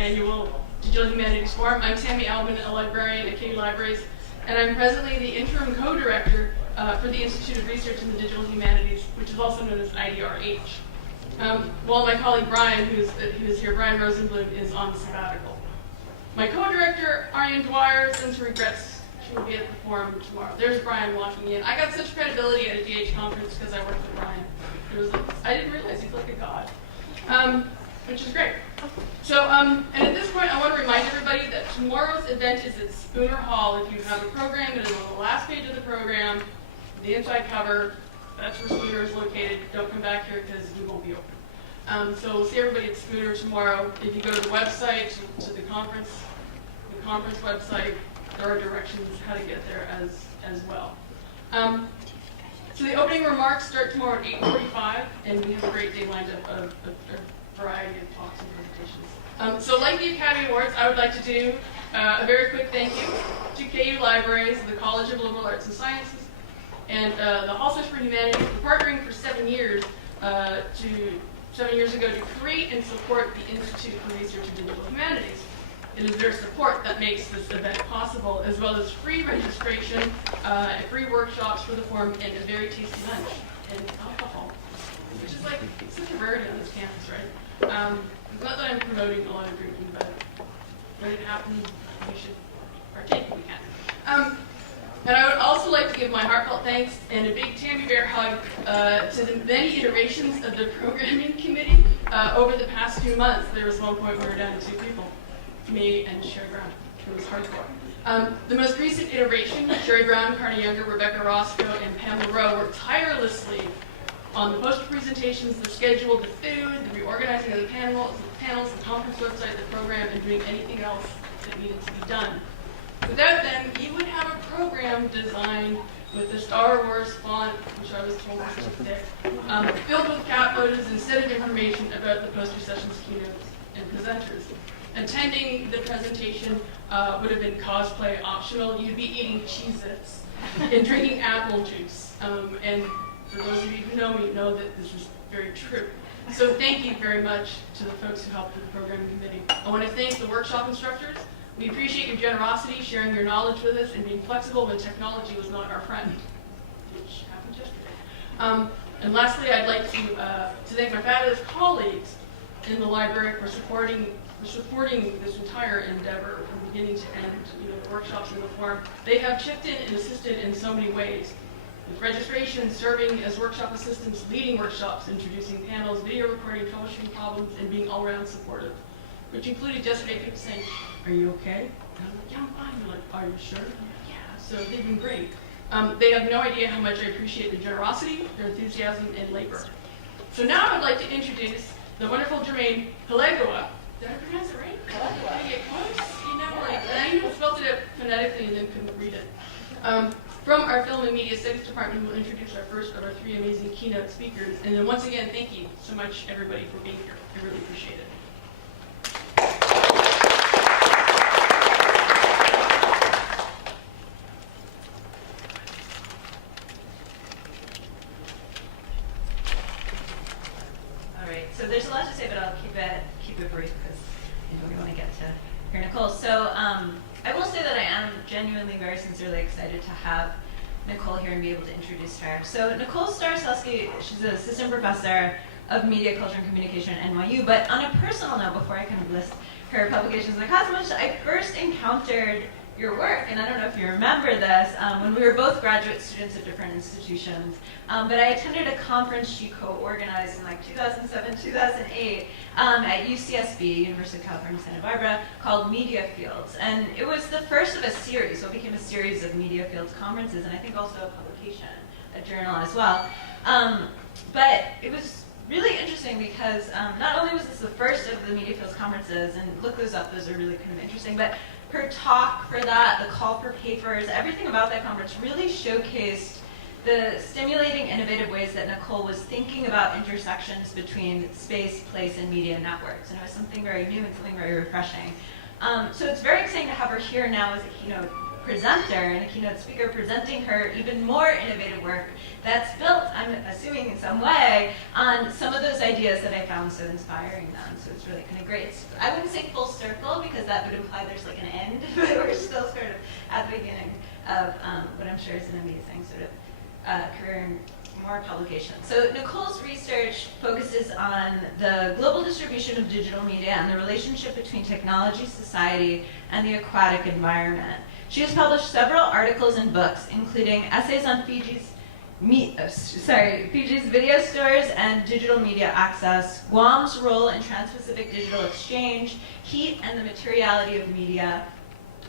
annual Digital Humanities Forum. I'm Tammy Albin, a librarian at KU Libraries, and I'm presently the interim co-director for the Institute of Research in the Digital Humanities, which is also known as IDRH. While my colleague Brian, who's here, Brian Rosenblum, is on sabbatical. My co-director, Ariane Dwyer, sends her regrets. She will be at the forum tomorrow. There's Brian walking in. I got such credibility at a DH conference because I worked with Brian. I didn't realize he's like a god, which is great. So, and at this point, I want to remind everybody that tomorrow's event is at Spooner Hall. If you have a program, it is on the last page of the program, the inside cover. That's where Spooner is located. Don't come back here because we won't be open. So we'll see everybody at Spooner tomorrow. If you go to the website, to the conference website, there are directions how to get there as well. So the opening remarks start tomorrow at 8:45, and we have a great day lined up of a variety of talks and presentations. So like the Academy Awards, I would like to do a very quick thank you to KU Libraries, the College of Liberal Arts and Sciences, and the Hall Center for Humanities for partnering for 7 years 7 years ago to create and support the Institute for Research in Digital Humanities. It is their support that makes this event possible, as well as free registration, free workshops for the forum, and a very tasty lunch and alcohol, which is like such a rarity on this campus, right? It's not that I'm promoting a lot of drinking, but when it happens, we should partake if we can. And I would also like to give my heartfelt thanks and a big Tammy Bear hug to the many iterations of the programming committee over the past few months. There was one point where we were down to 2 people, me and Sherry Brown. It was hardcore. The most recent iteration, Sherry Brown, Carney Younger, Rebecca Roscoe, and Pamela Rowe worked tirelessly on the poster presentations, the schedule, the food, the reorganizing of the panels, the conference website, the program, and doing anything else that needed to be done. Without them, you would have a program designed with the Star Wars font, which I was told was too thick, filled with cat photos instead of information about the poster sessions, keynotes, and presenters. Attending the presentation would have been cosplay optional. You'd be eating Cheez-Its and drinking apple juice. And for those of you who know me, know that this is very true. So thank you very much to the folks who helped with the programming committee. I want to thank the workshop instructors. We appreciate your generosity, sharing your knowledge with us, and being flexible when technology was not our friend, which happened yesterday. And lastly, I'd like to thank my fabulous colleagues in the library for supporting this entire endeavor from beginning to end. The workshops in the forum. They have chipped in and assisted in so many ways. With registration, serving as workshop assistants, leading workshops, introducing panels, video recording, troubleshooting problems, and being all-around supportive. Which included yesterday people saying, "Are you okay?" And I'm like, "Yeah, I'm fine." They're like, "Are you sure?" I'm like, "Yeah." So they've been great. They have no idea how much I appreciate their generosity, their enthusiasm, and labor. So now I would like to introduce the wonderful Jermaine Halegua. Did I pronounce it right? Did I get close? I even spelled it out phonetically and then couldn't read it. From our Film and Media Studies Department, we'll introduce our first of our 3 amazing keynote speakers. And then once again, thank you so much, everybody, for being here. I really appreciate it. So there's a lot to say, but I'll keep it brief because we want to get to hear Nicole. So I will say that I am genuinely, very sincerely excited to have Nicole here and be able to introduce her. So Nicole Starosielski, she's an assistant professor of media, culture, and communication at NYU. But on a personal note, before I kind of list her publications in the cosmos, I first encountered your work, and I don't know if you remember this, when we were both graduate students at different institutions, but I attended a conference she co-organized in like 2007, 2008 at UCSB, University of California, Santa Barbara, called Media Fields. And it was the first of a series, so it became a series of Media Fields conferences, and I think also a publication, a journal as well. But it was really interesting because not only was this the first of the Media Fields conferences, and look those up, those are really kind of interesting, but her talk for that, the call for papers, everything about that conference really showcased the stimulating, innovative ways that Nicole was thinking about intersections between space, place, and media networks. And it was something very new and something very refreshing. So it's very exciting to have her here now as a keynote presenter and a keynote speaker presenting her even more innovative work that's built, I'm assuming in some way, on some of those ideas that I found so inspiring then. So it's really kind of great. I wouldn't say full circle because that would imply there's like an end, but we're still sort of at the beginning of what I'm sure is an amazing sort of career in more publications. So Nicole's research focuses on the global distribution of digital media and the relationship between technology, society, and the aquatic environment. She has published several articles and books, including essays on Fiji's video stores and digital media access, Guam's role in trans-Pacific digital exchange, heat and the materiality of media,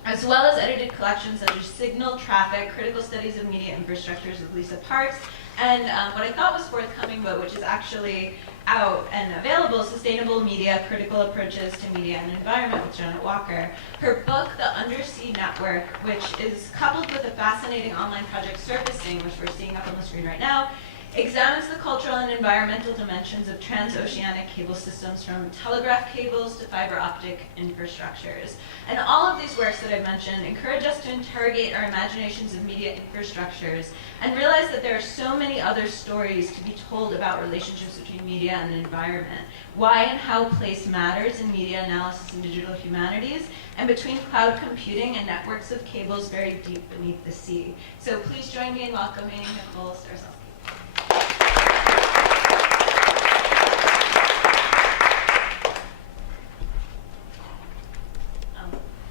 as well as edited collections such as Signal, Traffic, Critical Studies of Media Infrastructures with Lisa Parks, and what I thought was forthcoming, but which is actually out and available, Sustainable Media, Critical Approaches to Media and Environment with Janet Walker. Her book, The Undersea Network, which is coupled with a fascinating online project Surfacing, which we're seeing up on the screen right now, examines the cultural and environmental dimensions of transoceanic cable systems from telegraph cables to fiber optic infrastructures. And all of these works that I've mentioned encourage us to interrogate our imaginations of media infrastructures and realize that there are so many other stories to be told about relationships between media and the environment, why and how place matters in media analysis and digital humanities, and between cloud computing and networks of cables buried deep beneath the sea. So please join me in welcoming Nicole Starosielski.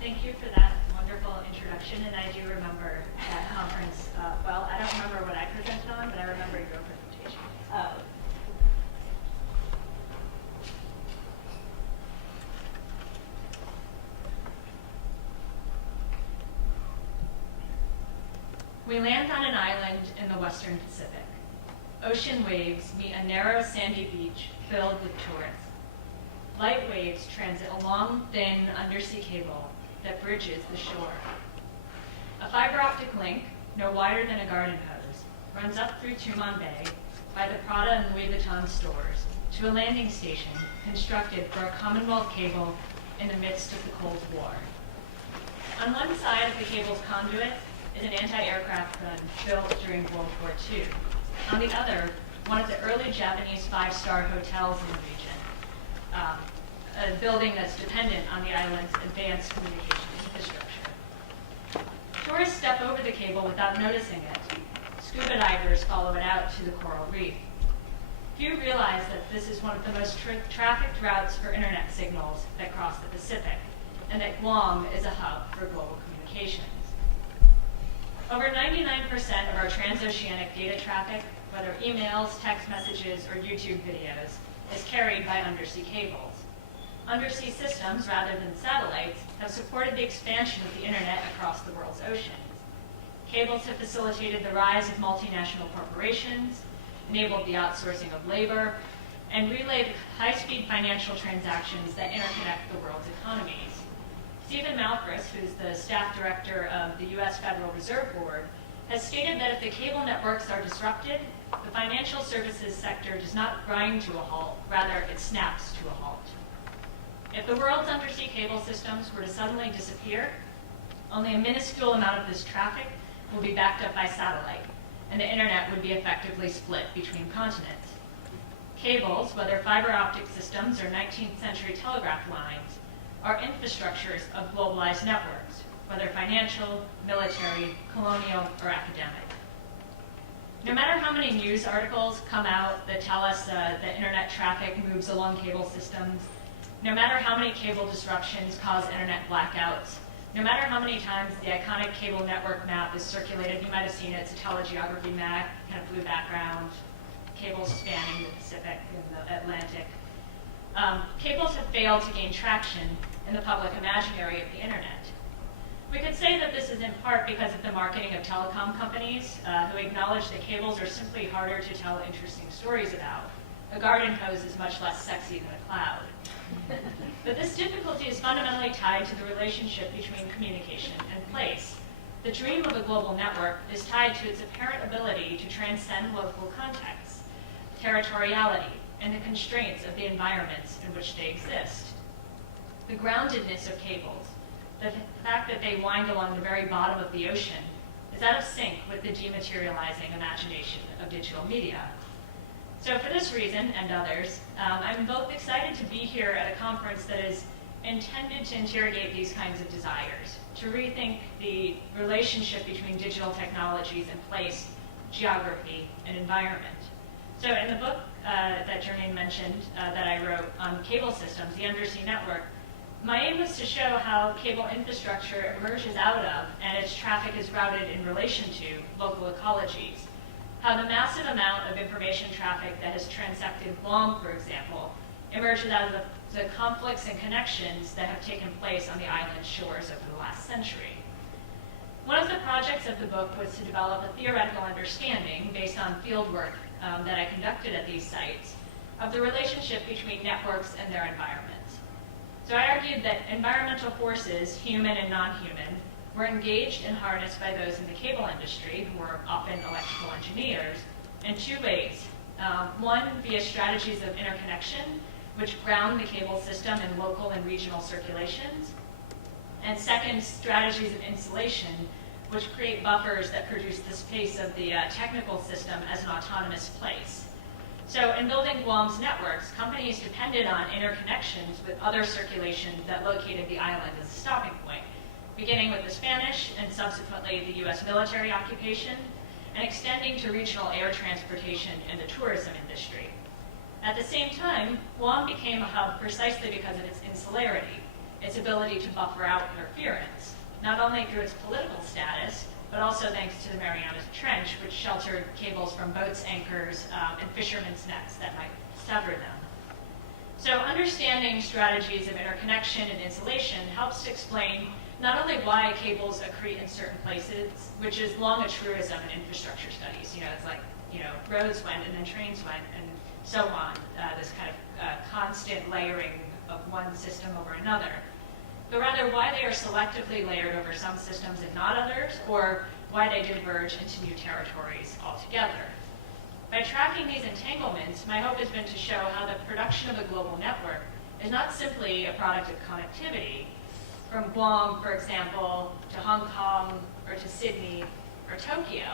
Thank you for that wonderful introduction, and I do remember that conference well. I don't remember what I presented on, but I remember your presentation. We land on an island in the Western Pacific. Ocean waves meet a narrow sandy beach filled with tourists. Light waves transit a long, thin undersea cable that bridges the shore. A fiber optic link, no wider than a garden hose, runs up through Tumon Bay by the Prada and Louis Vuitton stores to a landing station constructed for a Commonwealth cable in the midst of the Cold War. On one side of the cable's conduit is an anti-aircraft gun built during World War II. On the other, one of the early Japanese five-star hotels in the region, a building that's dependent on the island's advanced communications infrastructure. Tourists step over the cable without noticing it. Scuba divers follow it out to the coral reef. Few realize that this is one of the most trafficked routes for internet signals that cross the Pacific, and that Guam is a hub for global communications. Over 99% of our transoceanic data traffic, whether emails, text messages, or YouTube videos, is carried by undersea cables. Undersea systems, rather than satellites, have supported the expansion of the internet across the world's oceans. Cables have facilitated the rise of multinational corporations, enabled the outsourcing of labor, and relayed high-speed financial transactions that interconnect the world's economies. Stephen Malthus, who's the staff director of the U.S. Federal Reserve Board, has stated that if the cable networks are disrupted, the financial services sector does not grind to a halt, rather it snaps to a halt. If the world's undersea cable systems were to suddenly disappear, only a minuscule amount of this traffic will be backed up by satellite, and the internet would be effectively split between continents. Cables, whether fiber optic systems or 19th century telegraph lines, are infrastructures of globalized networks, whether financial, military, colonial, or academic. No matter how many news articles come out that tell us that internet traffic moves along cable systems, no matter how many cable disruptions cause internet blackouts, no matter how many times the iconic cable network map is circulated, you might have seen it, it's a telegeography map, kind of blue background, cables spanning the Pacific and the Atlantic. Cables have failed to gain traction in the public imaginary of the internet. We could say that this is in part because of the marketing of telecom companies who acknowledge that cables are simply harder to tell interesting stories about. A garden hose is much less sexy than a cloud. But this difficulty is fundamentally tied to the relationship between communication and place. The dream of a global network is tied to its apparent ability to transcend local contexts, territoriality, and the constraints of the environments in which they exist. The groundedness of cables, the fact that they wind along the very bottom of the ocean is out of sync with the dematerializing imagination of digital media. So for this reason and others, I'm both excited to be here at a conference that is intended to interrogate these kinds of desires, to rethink the relationship between digital technologies and place, geography, and environment. So in the book that Jermaine mentioned that I wrote on cable systems, the Undersea Network, my aim was to show how cable infrastructure emerges out of and its traffic is routed in relation to local ecologies. How the massive amount of information traffic that has transected Guam, for example, emerges out of the conflicts and connections that have taken place on the island shores over the last century. One of the projects of the book was to develop a theoretical understanding based on fieldwork that I conducted at these sites of the relationship between networks and their environments. So I argued that environmental forces, human and non-human, were engaged and harnessed by those in the cable industry, who were often electrical engineers, in two ways. One, via strategies of interconnection, which ground the cable system in local and regional circulations. And second, strategies of insulation, which create buffers that produce the space of the technical system as an autonomous place. So in building Guam's networks, companies depended on interconnections with other circulation that located the island as a stopping point, beginning with the Spanish and subsequently the US military occupation, and extending to regional air transportation and the tourism industry. At the same time, Guam became a hub precisely because of its insularity, its ability to buffer out interference, not only through its political status, but also thanks to the Marianas Trench, which sheltered cables from boats' anchors and fishermen's nets that might sever them. So understanding strategies of interconnection and insulation helps to explain not only why cables accrete in certain places, which is long a truism in infrastructure studies. It's like, roads went and then trains went and so on, this kind of constant layering of one system over another, but rather why they are selectively layered over some systems and not others, or why they diverge into new territories altogether. By tracking these entanglements, my hope has been to show how the production of a global network is not simply a product of connectivity, from Guam, for example, to Hong Kong, or to Sydney, or Tokyo,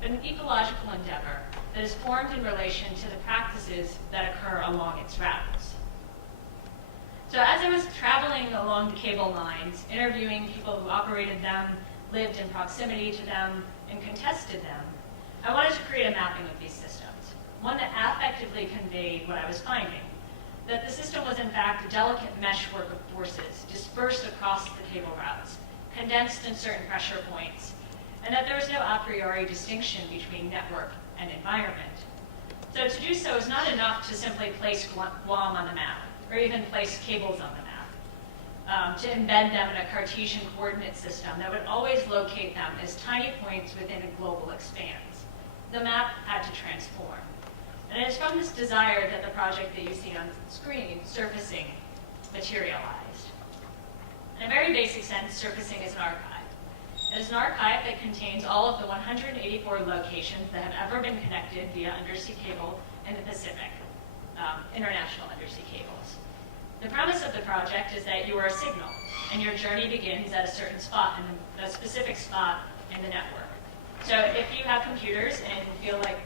but an ecological endeavor that is formed in relation to the practices that occur along its routes. So as I was traveling along the cable lines, interviewing people who operated them, lived in proximity to them, and contested them, I wanted to create a mapping of these systems, one that affectively conveyed what I was finding, that the system was in fact a delicate meshwork of forces dispersed across the cable routes, condensed in certain pressure points, and that there was no a priori distinction between network and environment. So to do so is not enough to simply place Guam on the map, or even place cables on the map, to embed them in a Cartesian coordinate system that would always locate them as tiny points within a global expanse. The map had to transform. And it is from this desire that the project that you see on the screen, Surfacing, materialized. In a very basic sense, Surfacing is an archive. It is an archive that contains all of the 184 locations that have ever been connected via undersea cable in the Pacific, international undersea cables. The premise of the project is that you are a signal, and your journey begins at a certain spot, in a specific spot in the network. So if you have computers and feel like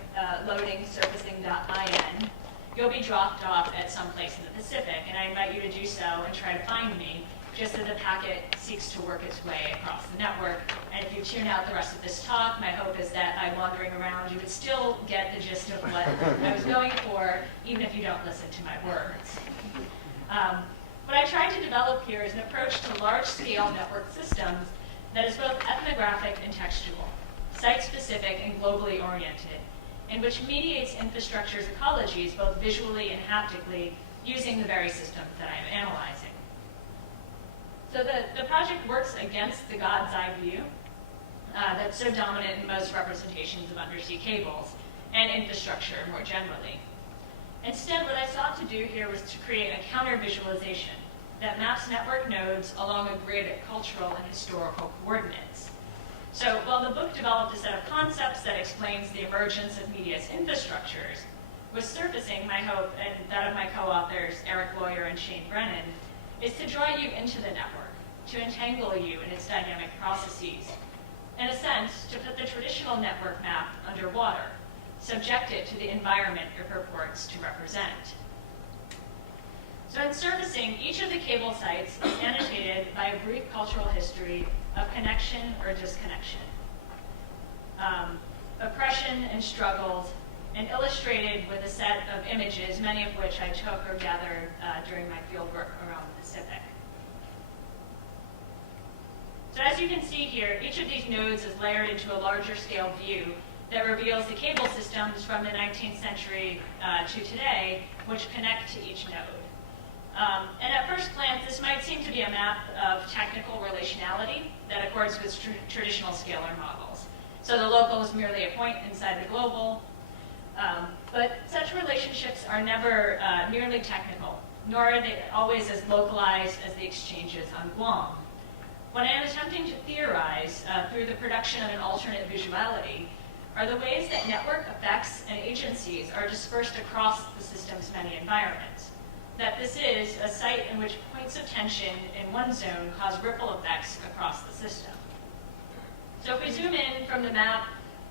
loading surfacing.in, you'll be dropped off at some place in the Pacific, and I invite you to do so and try to find me, just as the packet seeks to work its way across the network. And if you tune out the rest of this talk, my hope is that by wandering around, you would still get the gist of what I was going for, even if you don't listen to my words. What I tried to develop here is an approach to large-scale network systems that is both ethnographic and textual, site-specific and globally oriented, and which mediates infrastructure's ecologies both visually and haptically using the very systems that I am analyzing. So the project works against the God's eye view that's so dominant in most representations of undersea cables and infrastructure more generally. Instead, what I sought to do here was to create a counter-visualization that maps network nodes along a grid of cultural and historical coordinates. So while the book developed a set of concepts that explains the emergence of media's infrastructures, with Surfacing, my hope, and that of my co-authors, Eric Lawyer and Shane Brennan, is to draw you into the network, to entangle you in its dynamic processes. In a sense, to put the traditional network map underwater, subject it to the environment it purports to represent. So in surfacing, each of the cable sites is annotated by a brief cultural history of connection or disconnection, oppression and struggles, and illustrated with a set of images, many of which I took or gathered during my fieldwork around the Pacific. So as you can see here, each of these nodes is layered into a larger scale view that reveals the cable systems from the 19th century to today, which connect to each node. And at first glance, this might seem to be a map of technical relationality that accords with traditional scalar models. So the local is merely a point inside the global, but such relationships are never merely technical, nor are they always as localized as the exchanges on Guam. What I am attempting to theorize through the production of an alternate visuality are the ways that network effects and agencies are dispersed across the system's many environments. That this is a site in which points of tension in one zone cause ripple effects across the system. So if we zoom in from the map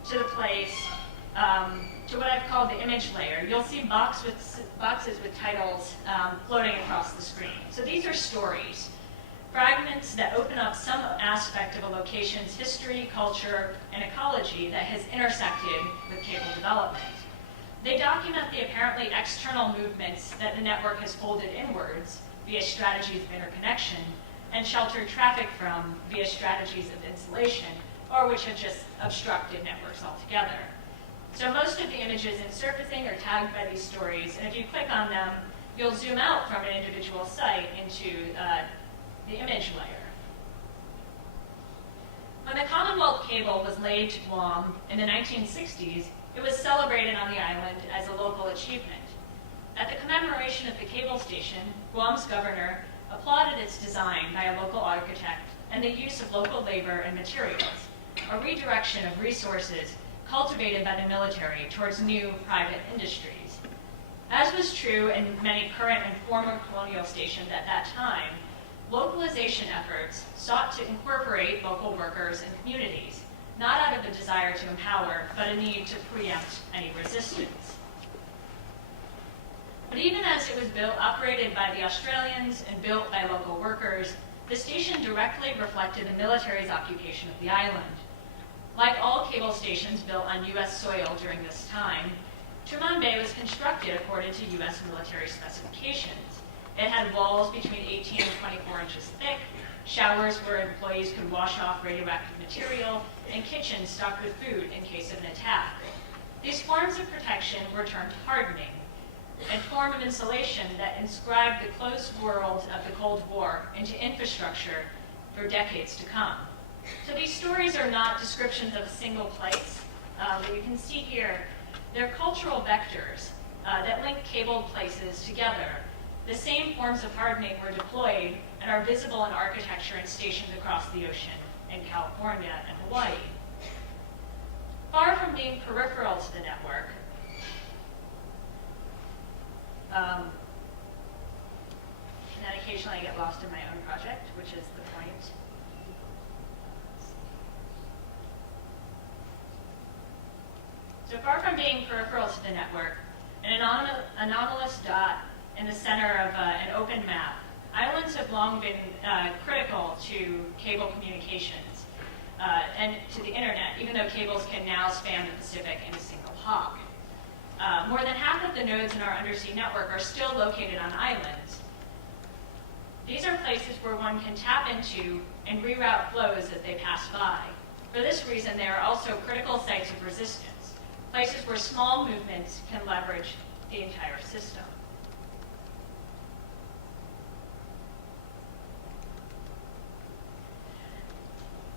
to the place, to what I've called the image layer, you'll see boxes with titles floating across the screen. So these are stories, fragments that open up some aspect of a location's history, culture, and ecology that has intersected with cable development. They document the apparently external movements that the network has folded inwards via strategies of interconnection and sheltered traffic from via strategies of insulation, or which have just obstructed networks altogether. So most of the images in surfacing are tagged by these stories, and if you click on them, you'll zoom out from an individual site into the image layer. When the Commonwealth cable was laid to Guam in the 1960s, it was celebrated on the island as a local achievement. At the commemoration of the cable station, Guam's governor applauded its design by a local architect and the use of local labor and materials, a redirection of resources cultivated by the military towards new private industries. As was true in many current and former colonial stations at that time, localization efforts sought to incorporate local workers and communities, not out of a desire to empower, but a need to preempt any resistance. But even as it was operated by the Australians and built by local workers, the station directly reflected the military's occupation of the island. Like all cable stations built on U.S. soil during this time, Truman Bay was constructed according to U.S. military specifications. It had walls between 18 and 24 inches thick, showers where employees could wash off radioactive material, and kitchens stocked with food in case of an attack. These forms of protection were termed hardening, a form of insulation that inscribed the closed world of the Cold War into infrastructure for decades to come. So these stories are not descriptions of a single place, but you can see here, they're cultural vectors that link cabled places together. The same forms of hardening were deployed and are visible in architecture and stations across the ocean in California and Hawaii. Far from being peripheral to the network, and then occasionally I get lost in my own project, which is the point. So far from being peripheral to the network, an anomalous dot in the center of an open map, islands have long been critical to cable communications and to the internet, even though cables can now span the Pacific in a single hop. More than half of the nodes in our undersea network are still located on islands. These are places where one can tap into and reroute flows as they pass by. For this reason, they are also critical sites of resistance, places where small movements can leverage the entire system.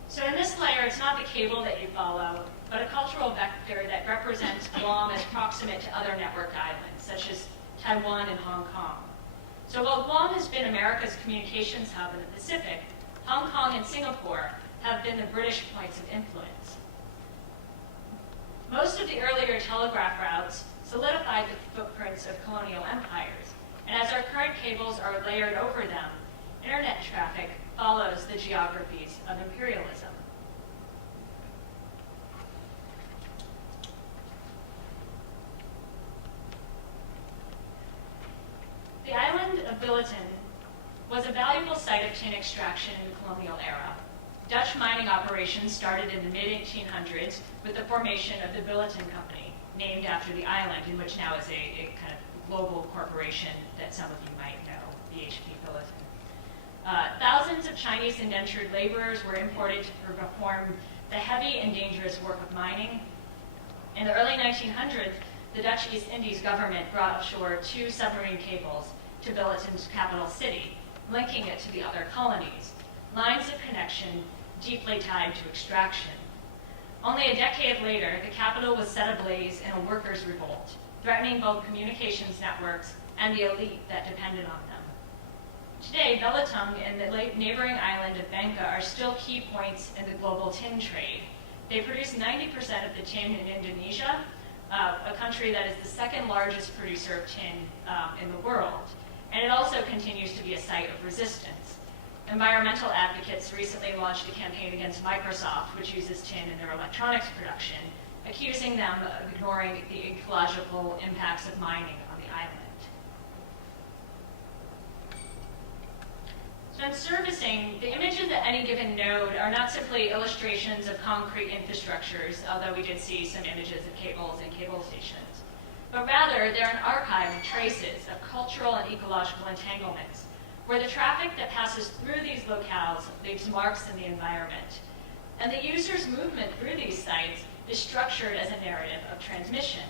So in this layer, it's not the cable that you follow, but a cultural vector that represents Guam as proximate to other network islands, such as Taiwan and Hong Kong. So while Guam has been America's communications hub in the Pacific, Hong Kong and Singapore have been the British points of influence. Most of the earlier telegraph routes solidified the footprints of colonial empires, and as our current cables are layered over them, internet traffic follows the geographies of imperialism. The island of Billiton was a valuable site of tin extraction in the colonial era. Dutch mining operations started in the mid-1800s with the formation of the Billiton Company, named after the island, in which now is a kind of global corporation that some of you might know, BHP Billiton. Thousands of Chinese indentured laborers were imported to perform the heavy and dangerous work of mining. In the early 1900s, the Dutch East Indies government brought ashore 2 submarine cables to Billiton's capital city, linking it to the other colonies, lines of connection deeply tied to extraction. Only a decade later, the capital was set ablaze in a workers' revolt, threatening both communications networks and the elite that depended on them. Today, Belitung and the neighboring island of Bangka are still key points in the global tin trade. They produce 90% of the tin in Indonesia, a country that is the second largest producer of tin in the world. And it also continues to be a site of resistance. Environmental advocates recently launched a campaign against Microsoft, which uses tin in their electronics production, accusing them of ignoring the ecological impacts of mining on the island. So in servicing, the images at any given node are not simply illustrations of concrete infrastructures, although we did see some images of cables and cable stations, but rather they're an archive of traces of cultural and ecological entanglements, where the traffic that passes through these locales leaves marks in the environment. And the user's movement through these sites is structured as a narrative of transmission.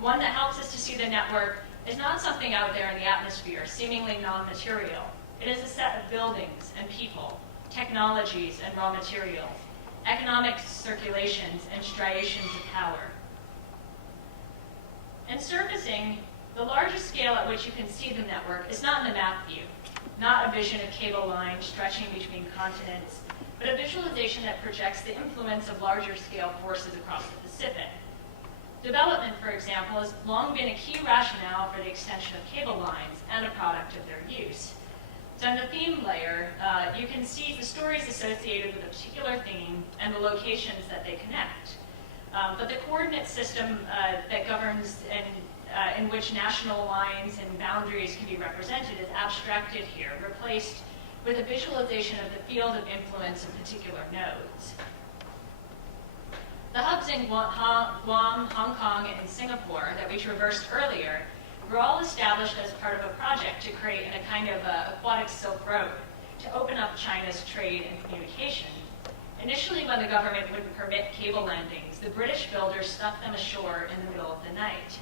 One that helps us to see the network is not something out there in the atmosphere, seemingly non-material. It is a set of buildings and people, technologies and raw materials, economic circulations and striations of power. In surfacing, the largest scale at which you can see the network is not in the map view, not a vision of cable lines stretching between continents, but a visualization that projects the influence of larger scale forces across the Pacific. Development, for example, has long been a key rationale for the extension of cable lines and a product of their use. So in the theme layer, you can see the stories associated with a particular theme and the locations that they connect. But the coordinate system that governs in which national lines and boundaries can be represented is abstracted here, replaced with a visualization of the field of influence of particular nodes. The hubs in Guam, Hong Kong, and Singapore that we traversed earlier were all established as part of a project to create a kind of aquatic Silk Road to open up China's trade and communication. Initially, when the government wouldn't permit cable landings, the British builders stuck them ashore in the middle of the night.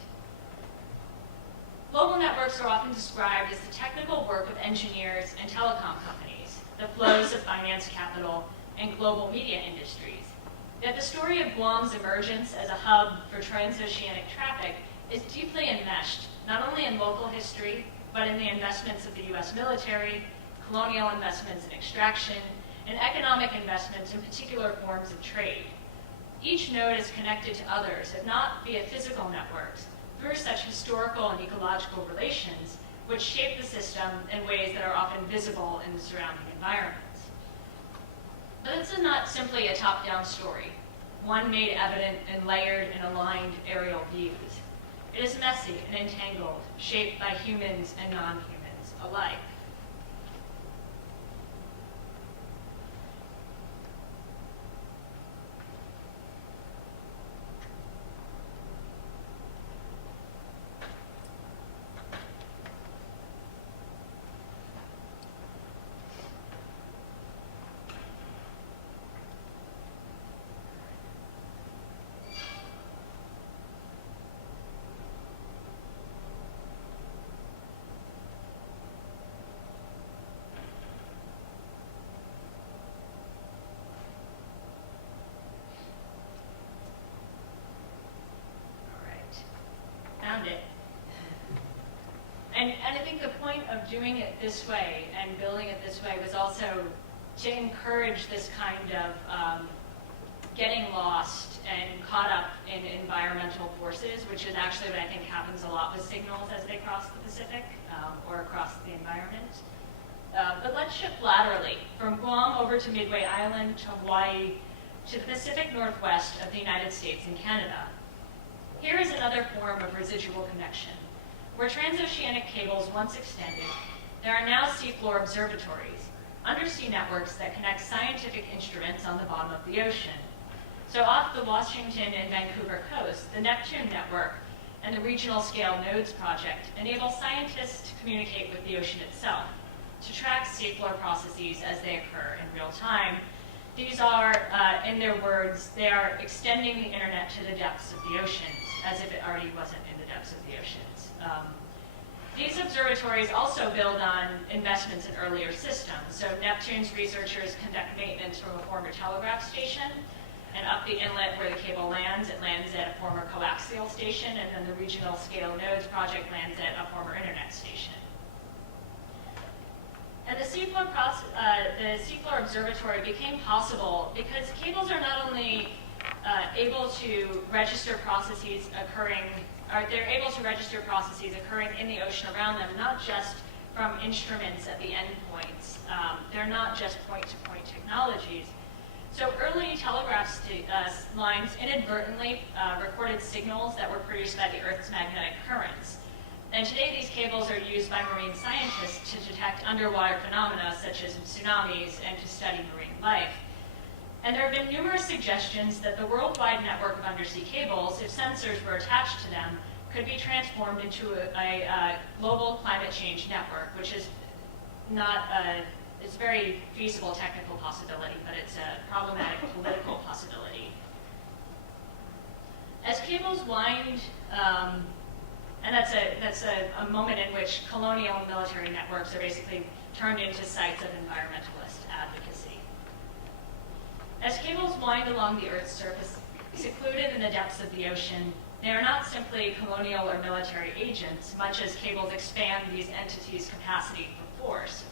Global networks are often described as the technical work of engineers and telecom companies, the flows of finance capital, and global media industries. Yet the story of Guam's emergence as a hub for transoceanic traffic is deeply enmeshed, not only in local history, but in the investments of the US military, colonial investments in extraction, and economic investments in particular forms of trade. Each node is connected to others, if not via physical networks, through such historical and ecological relations, which shape the system in ways that are often visible in the surrounding environments. But this is not simply a top-down story, one made evident in layered and aligned aerial views. It is messy and entangled, shaped by humans and non-humans alike. Found it. And I think the point of doing it this way and building it this way was also to encourage this kind of getting lost and caught up in environmental forces, which is actually what I think happens a lot with signals as they cross the Pacific or across the environment. But let's shift laterally from Guam over to Midway Island to Hawaii to the Pacific Northwest of the United States and Canada. Here is another form of residual connection. Where transoceanic cables once extended, there are now seafloor observatories, undersea networks that connect scientific instruments on the bottom of the ocean. So off the Washington and Vancouver coast, the Neptune Network and the Regional Scale Nodes Project enable scientists to communicate with the ocean itself, to track seafloor processes as they occur in real time. These are, in their words, they are extending the internet to the depths of the oceans, as if it already wasn't in the depths of the oceans. These observatories also build on investments in earlier systems. So Neptune's researchers conduct maintenance from a former telegraph station, and up the inlet where the cable lands, it lands at a former coaxial station, and then the Regional Scale Nodes Project lands at a former internet station. And the seafloor observatory became possible because cables are not only able to register processes occurring, or they're able to register processes occurring in the ocean around them, not just from instruments at the endpoints. They're not just point-to-point technologies. So early telegraph lines inadvertently recorded signals that were produced by the Earth's magnetic currents. And today these cables are used by marine scientists to detect underwater phenomena such as tsunamis and to study marine life. And there have been numerous suggestions that the worldwide network of undersea cables, if sensors were attached to them, could be transformed into a global climate change network, which is not it's a very feasible technical possibility, but it's a problematic political possibility. As cables wind, and that's a moment in which colonial and military networks are basically turned into sites of environmentalist advocacy. As cables wind along the Earth's surface, secluded in the depths of the ocean, they are not simply colonial or military agents, much as cables expand these entities' capacity for force.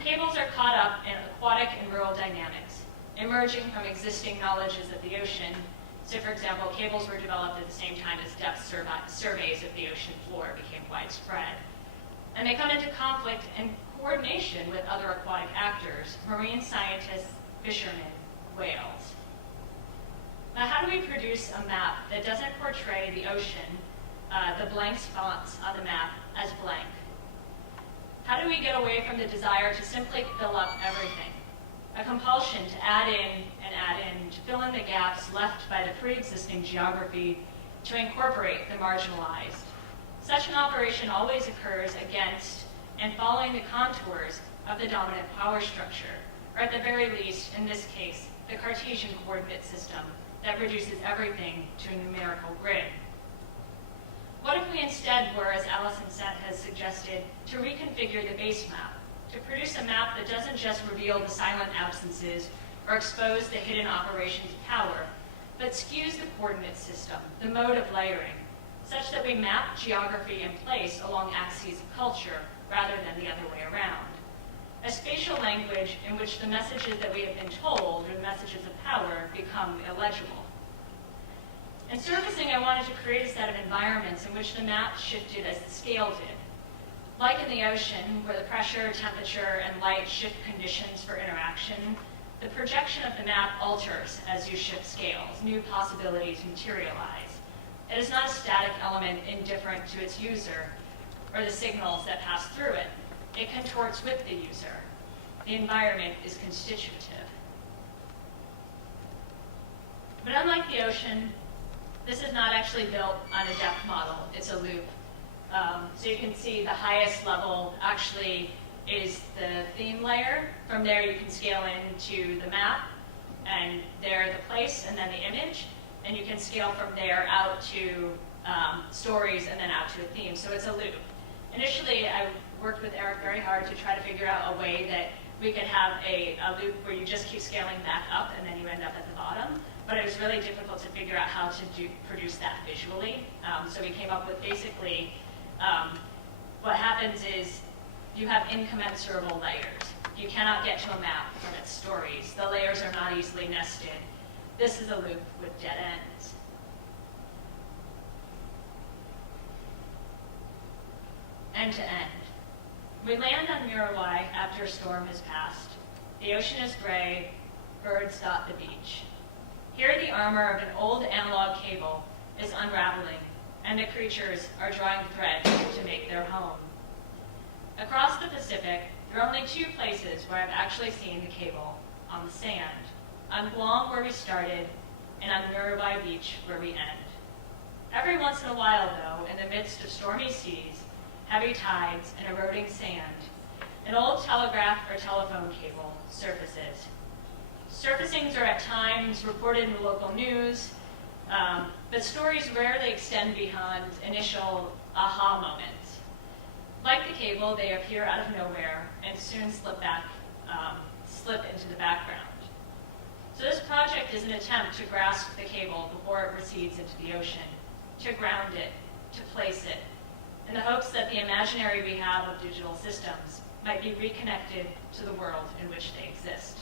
Cables are caught up in aquatic and rural dynamics, emerging from existing knowledges of the ocean. So, for example, cables were developed at the same time as depth surveys of the ocean floor became widespread. And they come into conflict and coordination with other aquatic actors, marine scientists, fishermen, whales. Now, how do we produce a map that doesn't portray the ocean, the blank spots on the map, as blank? How do we get away from the desire to simply fill up everything? A compulsion to add in, to fill in the gaps left by the pre-existing geography, to incorporate the marginalized. Such an operation always occurs against and following the contours of the dominant power structure, or at the very least, in this case, the Cartesian coordinate system that reduces everything to a numerical grid. What if we instead were, as Alison Sett has suggested, to reconfigure the base map, to produce a map that doesn't just reveal the silent absences or expose the hidden operations of power, but skews the coordinate system, the mode of layering, such that we map geography in place along axes of culture rather than the other way around. A spatial language in which the messages that we have been told, or the messages of power, become illegible. In surfacing, I wanted to create a set of environments in which the map shifted as the scale did. Like in the ocean, where the pressure, temperature, and light shift conditions for interaction, the projection of the map alters as you shift scales. New possibilities materialize. It is not a static element indifferent to its user or the signals that pass through it. It contorts with the user. The environment is constitutive. But unlike the ocean, this is not actually built on a depth model. It's a loop. So you can see the highest level actually is the theme layer. From there you can scale into the map, and there the place, and then the image. And you can scale from there out to stories, and then out to a theme. So it's a loop. Initially, I worked with Eric very hard to try to figure out a way that we could have a loop where you just keep scaling back up, and then you end up at the bottom. But it was really difficult to figure out how to produce that visually. So we came up with basically what happens is you have incommensurable layers. You cannot get to a map from its stories. The layers are not easily nested. This is a loop with dead ends. End to end. We land on Mirabai after a storm has passed. The ocean is gray, birds dot the beach. Here the armor of an old analog cable is unraveling, and the creatures are drawing thread to make their home. Across the Pacific, there are only two places where I've actually seen the cable: on the sand, on Guam where we started, and on Mirabai Beach where we end. Every once in a while, though, in the midst of stormy seas, heavy tides, and eroding sand, an old telegraph or telephone cable surfaces. Surfacings are at times reported in the local news, but stories rarely extend beyond initial aha moments. Like the cable, they appear out of nowhere and soon slip into the background. So this project is an attempt to grasp the cable before it recedes into the ocean, to ground it, to place it, in the hopes that the imaginary we have of digital systems might be reconnected to the world in which they exist.